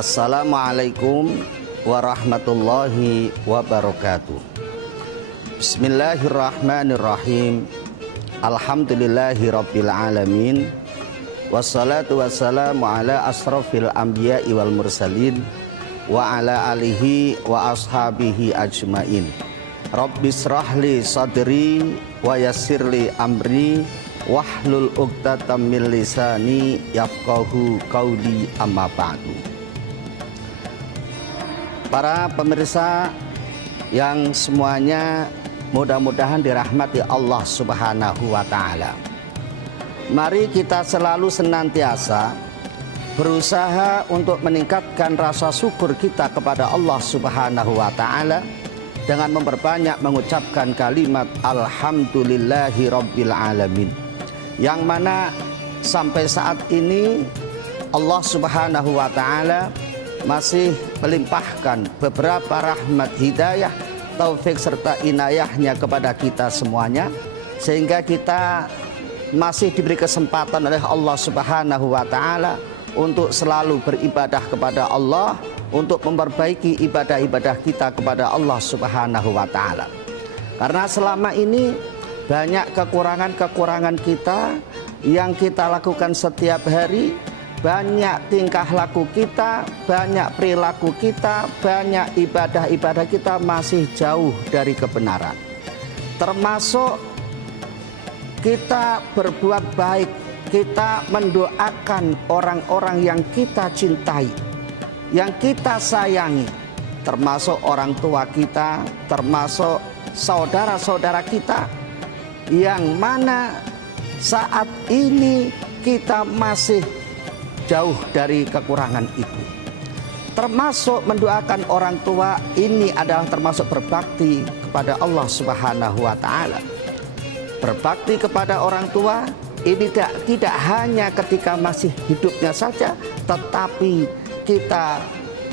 Assalamualaikum warahmatullahi wabarakatuh. Bismillahirrahmanirrahim. Alhamdulillahi rabbil alamin. Wassalatu wassalamu ala asrafil anbiya'i wal mursalin wa ala alihi wa ashabihi ajmain. Rabbis rahli sadri wa yassirli amri wahlul 'uqdatam min lisani yafqahu qauli, amma ba'du. Para pemirsa yang semuanya mudah-mudahan dirahmati Allah Subhanahu wa ta'ala. Mari kita selalu senantiasa berusaha untuk meningkatkan rasa syukur kita kepada Allah Subhanahu wa ta'ala dengan memperbanyak mengucapkan kalimat alhamdulillahi rabbil alamin, yang mana sampai saat ini Allah Subhanahu wa ta'ala masih melimpahkan beberapa rahmat, hidayah, taufik serta inayahnya kepada kita semuanya, sehingga kita masih diberi kesempatan oleh Allah Subhanahu wa ta'ala untuk selalu beribadah kepada Allah, untuk memperbaiki ibadah-ibadah kita kepada Allah Subhanahu wa ta'ala. Karena selama ini banyak kekurangan-kekurangan kita yang kita lakukan setiap hari, banyak tingkah laku kita, banyak perilaku kita, banyak ibadah-ibadah kita masih jauh dari kebenaran. Termasuk kita berbuat baik, kita mendoakan orang-orang yang kita cintai, yang kita sayangi, termasuk orang tua kita, termasuk saudara-saudara kita, yang mana saat ini kita masih jauh dari kekurangan itu. Termasuk mendoakan orang tua, ini adalah termasuk berbakti kepada Allah Subhanahu wa ta'ala. Berbakti kepada orang tua ini tidak hanya ketika masih hidupnya saja, tetapi kita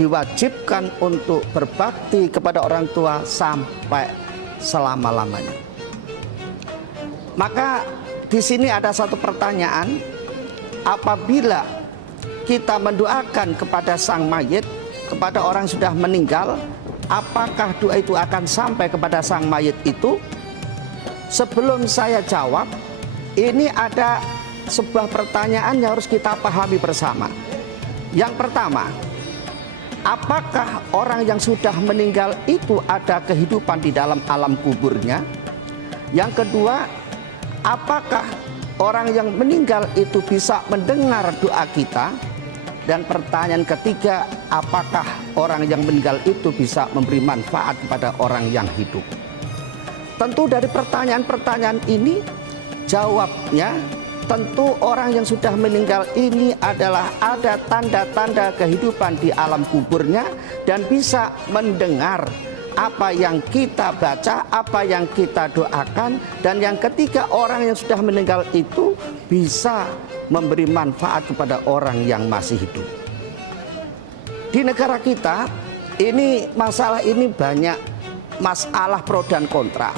diwajibkan untuk berbakti kepada orang tua sampai selama-lamanya. Maka di sini ada satu pertanyaan, apabila kita mendoakan kepada sang mayit, kepada orang sudah meninggal, apakah doa itu akan sampai kepada sang mayit itu? Sebelum saya jawab, ini ada sebuah pertanyaan yang harus kita pahami bersama. Yang pertama, apakah orang yang sudah meninggal itu ada kehidupan di dalam alam kuburnya? Yang kedua, apakah orang yang meninggal itu bisa mendengar doa kita? Dan pertanyaan ketiga, apakah orang yang meninggal itu bisa memberi manfaat kepada orang yang hidup? Tentu dari pertanyaan-pertanyaan ini, jawabnya tentu orang yang sudah meninggal ini adalah ada tanda-tanda kehidupan di alam kuburnya dan bisa mendengar apa yang kita baca, apa yang kita doakan. Dan yang ketiga, orang yang sudah meninggal itu bisa memberi manfaat kepada orang yang masih hidup. Di negara kita ini masalah ini banyak masalah pro dan kontra.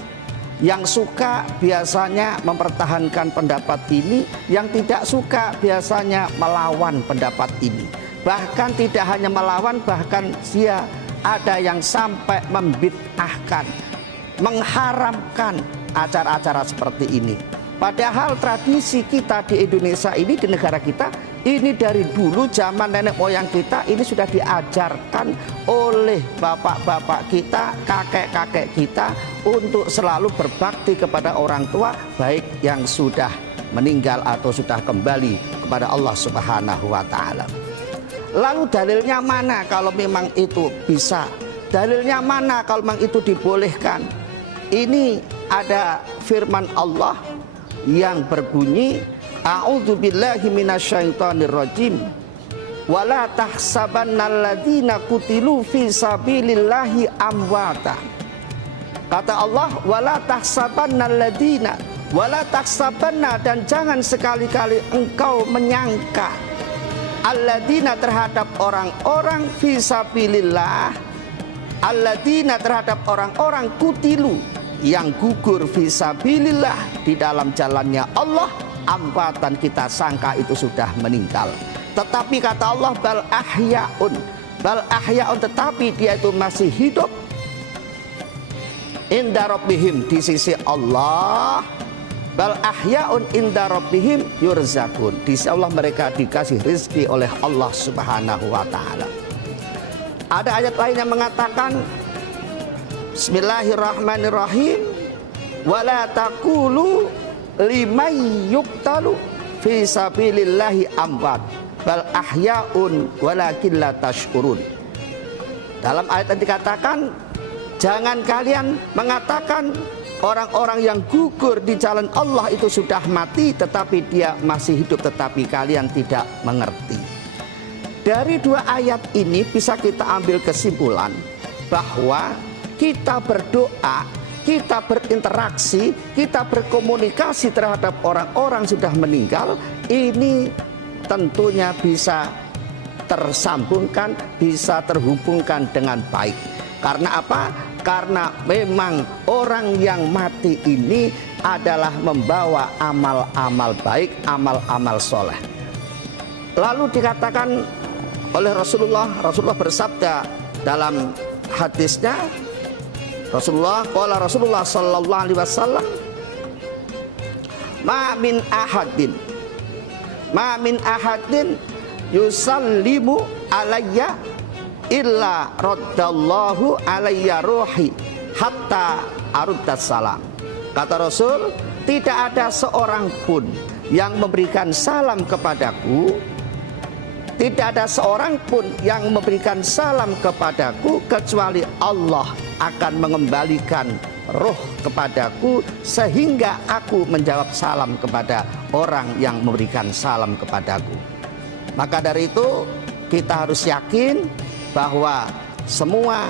Yang suka biasanya mempertahankan pendapat ini, yang tidak suka biasanya melawan pendapat ini. Bahkan tidak hanya melawan, bahkan dia ada yang sampai membid'ahkan, mengharamkan acara-acara seperti ini. Padahal tradisi kita di Indonesia ini, di negara kita ini, dari dulu zaman nenek moyang kita ini sudah diajarkan oleh bapak-bapak kita, kakek-kakek kita untuk selalu berbakti kepada orang tua, baik yang sudah meninggal atau sudah kembali kepada Allah Subhanahu wa ta'ala. Lalu dalilnya mana kalau memang itu bisa? Dalilnya mana kalau memang itu dibolehkan? Ini ada firman Allah yang berbunyi, a'udzubillahi minasyaitonirrajim, wala tahsabannalladzina qutilu fi sabilillahi amwata. Kata Allah, wala tahsabannalladzina, wala tahsabanna, dan jangan sekali-kali engkau menyangka, alladzina, terhadap orang-orang, fi sabilillah, alladzina, terhadap orang-orang, kutilu, yang gugur fisabilillah di dalam jalannya Allah, amwatan kita sangka itu sudah meninggal. Tetapi kata Allah, bal ahyaun, bal ahya'un, tetapi dia itu masih hidup, inda rabbihim, di sisi Allah, bal ahya'un inda rabbihim yurzakun, di sisi Allah mereka dikasih rezeki oleh Allah Subhanahu wa taala. Ada ayat lain yang mengatakan Bismillahirrahmanirrahim, wala taqulu liman yuqtalu fi sabilillahi amwat bal ahya'un walakin la tashkurun. Dalam ayat yang dikatakan, jangan kalian mengatakan orang-orang yang gugur di jalan Allah itu sudah mati, tetapi dia masih hidup, tetapi kalian tidak mengerti. Dari dua ayat ini bisa kita ambil kesimpulan bahwa kita berdoa, kita berinteraksi, kita berkomunikasi terhadap orang-orang sudah meninggal, ini tentunya bisa tersambungkan, bisa terhubungkan dengan baik. Karena apa? Karena memang orang yang mati ini adalah membawa amal-amal baik, amal-amal soleh. Lalu dikatakan oleh Rasulullah bersabda dalam hadisnya, Rasulullah sallallahu alaihi wasallam, ma min ahadin yusallimu alayya illa raddallahu alayya ruhi hatta aruddas salam. Kata Rasul, tidak ada seorang pun yang memberikan salam kepadaku, tidak ada seorang pun yang memberikan salam kepadaku kecuali Allah akan mengembalikan roh kepadaku sehingga aku menjawab salam kepada orang yang memberikan salam kepadaku. Maka dari itu kita harus yakin bahwa semua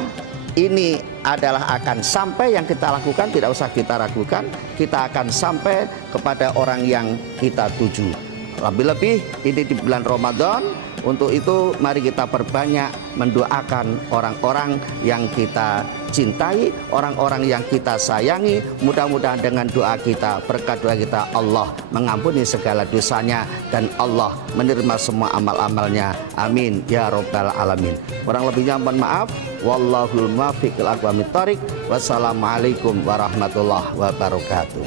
ini adalah akan sampai, yang kita lakukan tidak usah kita ragukan, kita akan sampai kepada orang yang kita tuju. Lebih-lebih ini di bulan Ramadan. Untuk itu mari kita perbanyak mendoakan orang-orang yang kita cintai, orang-orang yang kita sayangi. Mudah-mudahan dengan doa kita, berkat doa kita, Allah mengampuni segala dosanya dan Allah menerima semua amal-amalnya. Amin ya rabbal alamin. Kurang lebihnya mohon maaf. Wallahul muwaffiq ila aqwamit thoriq. Wassalamualaikum warahmatullahi wabarakatuh.